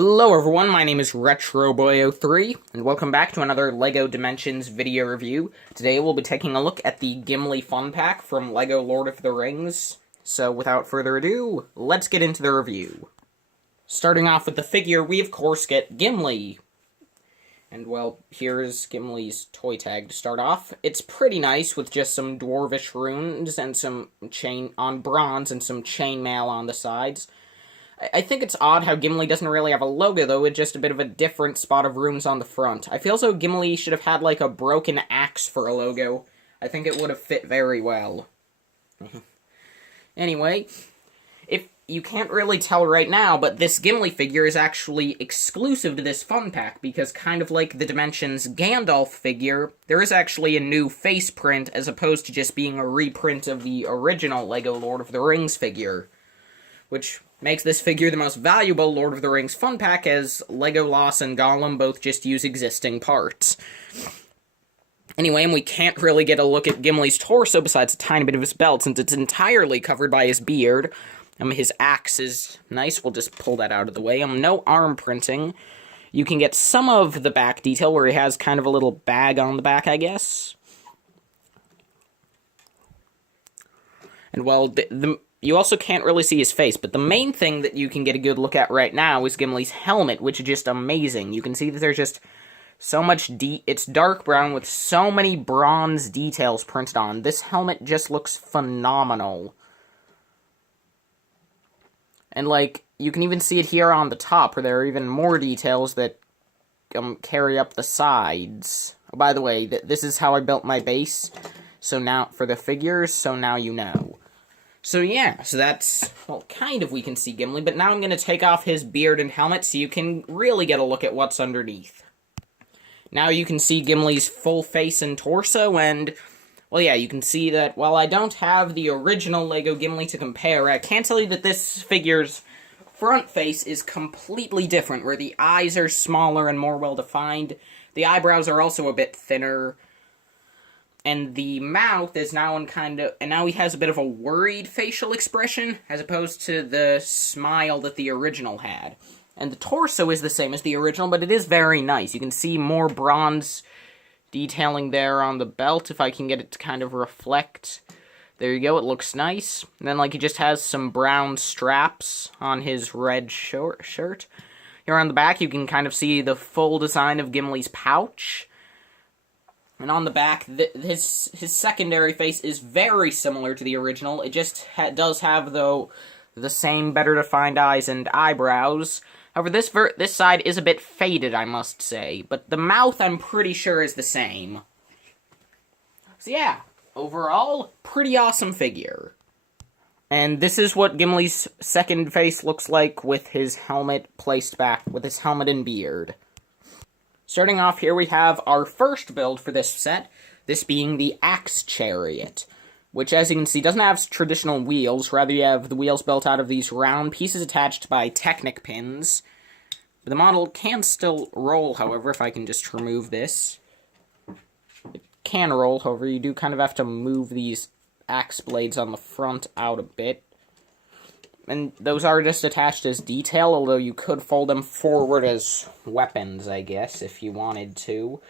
Hello everyone, my name is RetroBoy03, and welcome back to another LEGO Dimensions video review. Today we'll be taking a look at the Gimli Fun Pack from LEGO Lord of the Rings. So without further ado, let's get into the review. Starting off with the figure, we of course get Gimli. And well, here's Gimli's toy tag to start off. It's pretty nice with just some dwarvish runes and some chain on bronze and some chainmail on the sides. I think it's odd how Gimli doesn't really have a logo, though, with just a bit of a different spot of runes on the front. I feel as though Gimli should have had, like, a broken axe for a logo. I think it would have fit very well. Anyway, if you can't really tell right now, but this Gimli figure is actually exclusive to this fun pack, because kind of like the Dimensions Gandalf figure, there is actually a new face print, as opposed to just being a reprint of the original LEGO Lord of the Rings figure. Which makes this figure the most valuable Lord of the Rings fun pack, as Legolas and Gollum both just use existing parts. Anyway, and we can't really get a look at Gimli's torso besides a tiny bit of his belt, since it's entirely covered by his beard. His axe is nice, we'll just pull that out of the way. No arm printing. You can get some of the back detail, where he has kind of a little bag on the back, I guess. And well, you also can't really see his face, but the main thing that you can get a good look at right now is Gimli's helmet, which is just amazing. You can see that there's just so much it's dark brown with so many bronze details printed on. This helmet just looks phenomenal. And, like, you can even see it here on the top, where there are even more details that carry up the sides. Oh, by the way, this is how I built my base, so now, for the figures, so now you know. So yeah, so that's, well, kind of we can see Gimli, but now I'm going to take off his beard and helmet so you can really get a look at what's underneath. Now you can see Gimli's full face and torso, and, well, yeah, you can see that while I don't have the original LEGO Gimli to compare, I can tell you that this figure's front face is completely different, where the eyes are smaller and more well-defined. The eyebrows are also a bit thinner. And the mouth is now and now he has a bit of a worried facial expression, as opposed to the smile that the original had. And the torso is the same as the original, but it is very nice. You can see more bronze detailing there on the belt, if I can get it to kind of reflect. There you go, it looks nice. And then, like, he just has some brown straps on his red shirt. Here on the back, you can kind of see the full design of Gimli's pouch. And on the back, his secondary face is very similar to the original. It just does have, though, the same better-defined eyes and eyebrows. However, this side is a bit faded, I must say. But the mouth, I'm pretty sure, is the same. So yeah, overall, pretty awesome figure. And this is what Gimli's second face looks like with his helmet placed back, with his helmet and beard. Starting off here, we have our first build for this set, this being the Axe Chariot, which, as you can see, doesn't have traditional wheels. Rather, you have the wheels built out of these round pieces attached by Technic pins. The model can still roll, however, if I can just remove this. It can roll, however, you do kind of have to move these axe blades on the front out a bit. And those are just attached as detail, although you could fold them forward as weapons, I guess, if you wanted to.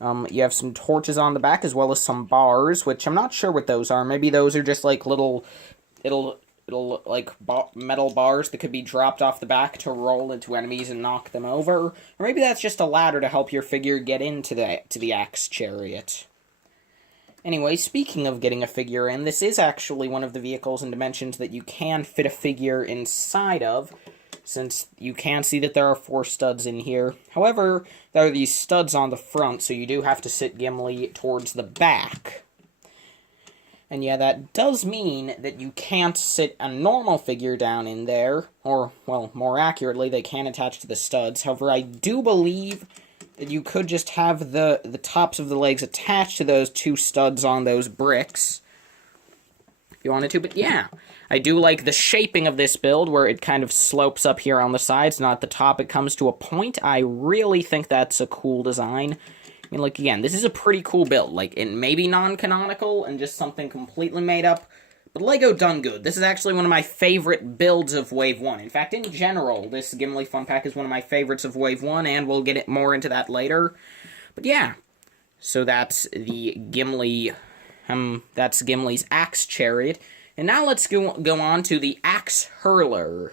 You have some torches on the back, as well as some bars, which I'm not sure what those are. Maybe those are just, like, little metal bars that could be dropped off the back to roll into enemies and knock them over. Or maybe that's just a ladder to help your figure get into the Axe Chariot. Anyway, speaking of getting a figure in, this is actually one of the vehicles and dimensions that you can fit a figure inside of, since you can see that there are 4 studs in here. However, there are these studs on the front, so you do have to sit Gimli towards the back. And yeah, that does mean that you can't sit a normal figure down in there, or, well, more accurately, they can attach to the studs. However, I do believe that you could just have the tops of the legs attached to those 2 studs on those bricks, if you wanted to. But yeah, I do like the shaping of this build, where it kind of slopes up here on the sides, not at the top, it comes to a point. I really think that's a cool design. I mean, like, again, this is a pretty cool build. Like, it may be non-canonical and just something completely made up, But Lego done good. This is actually one of my favorite builds of Wave 1. In fact, in general, this Gimli Fun Pack is one of my favorites of Wave 1, and we'll get more into that later. But yeah, so that's the Gimli, that's Gimli's Axe Chariot. And now let's go on to the Axe Hurler.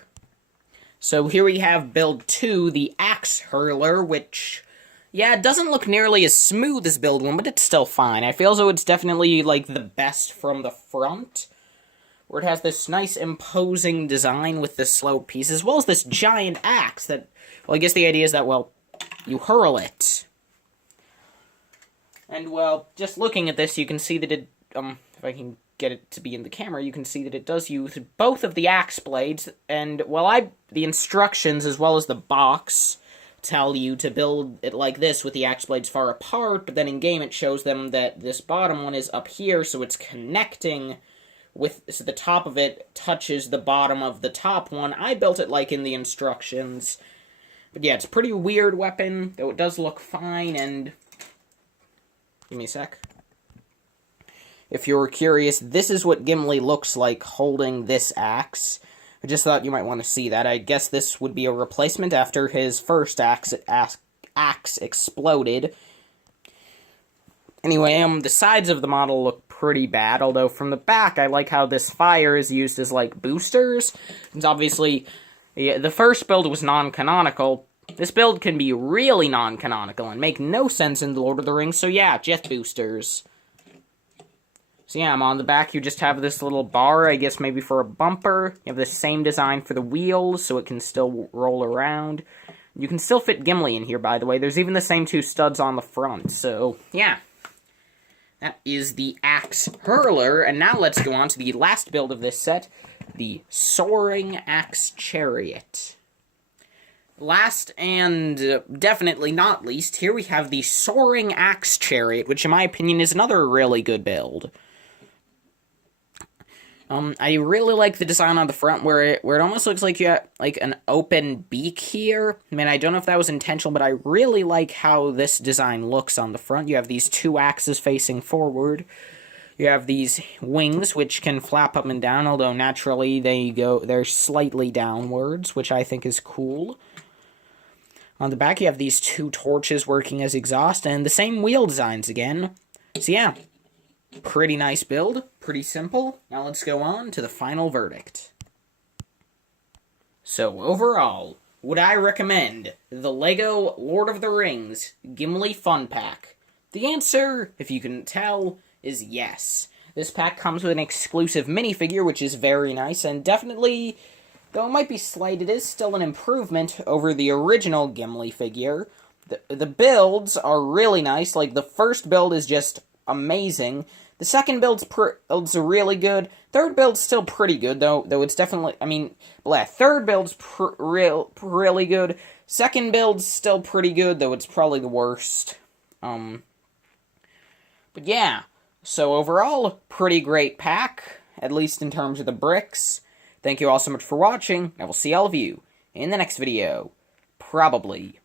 So here we have build 2, the Axe Hurler, which, yeah, it doesn't look nearly as smooth as build 1, but it's still fine. I feel as though it's definitely, like, the best from the front, where it has this nice imposing design with the slow piece, as well as this giant axe that, well, I guess the idea is that, well, you hurl it. And, well, just looking at this, you can see that it, if I can get it to be in the camera, you can see that it does use both of the axe blades, and, well, the instructions, as well as the box, tell you to build it like this with the axe blades far apart, but then in-game it shows them that this bottom one is up here, so it's connecting so the top of it touches the bottom of the top one. I built it like in the instructions. But yeah, it's a pretty weird weapon, though it does look fine, and give me a sec. If you're curious, this is what Gimli looks like holding this axe. I just thought you might want to see that. I guess this would be a replacement after his first axe exploded. Anyway, the sides of the model look pretty bad, although from the back, I like how this fire is used as, like, boosters. It's obviously, the first build was non-canonical. This build can be really non-canonical and make no sense in The Lord of the Rings, so yeah, jet boosters. So yeah, on the back, you just have this little bar, I guess maybe for a bumper. You have the same design for the wheels, so it can still roll around. You can still fit Gimli in here, by the way. There's even the same 2 studs on the front, so yeah. That is the Axe Hurler, and now let's go on to the last build of this set, the Soaring Axe Chariot. Last and definitely not least, here we have the Soaring Axe Chariot, which in my opinion is another really good build. I really like the design on the front where it almost looks like you have, like, an open beak here. I mean, I don't know if that was intentional, but I really like how this design looks on the front. You have these 2 axes facing forward. You have these wings, which can flap up and down, although naturally they're slightly downwards, which I think is cool. On the back, you have these 2 torches working as exhaust, and the same wheel designs again. So yeah. Pretty nice build, pretty simple. Now let's go on to the final verdict. So overall, would I recommend the LEGO Lord of the Rings Gimli Fun Pack? The answer, if you couldn't tell, is yes. This pack comes with an exclusive minifigure, which is very nice, and definitely, though it might be slight, it is still an improvement over the original Gimli figure. The builds are really nice. Like, the first build is just amazing. The second build's really good. Third build's still pretty good, though it's definitely, I mean, third build's really good. Second build's still pretty good, though it's probably the worst. But yeah, so overall, pretty great pack, at least in terms of the bricks. Thank you all so much for watching. I will see all of you in the next video. Probably.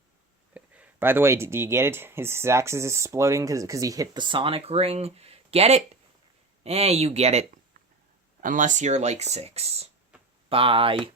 By the way, do you get it? His axe is exploding because he hit the Sonic ring. Get it? You get it. Unless you're like 6. Bye.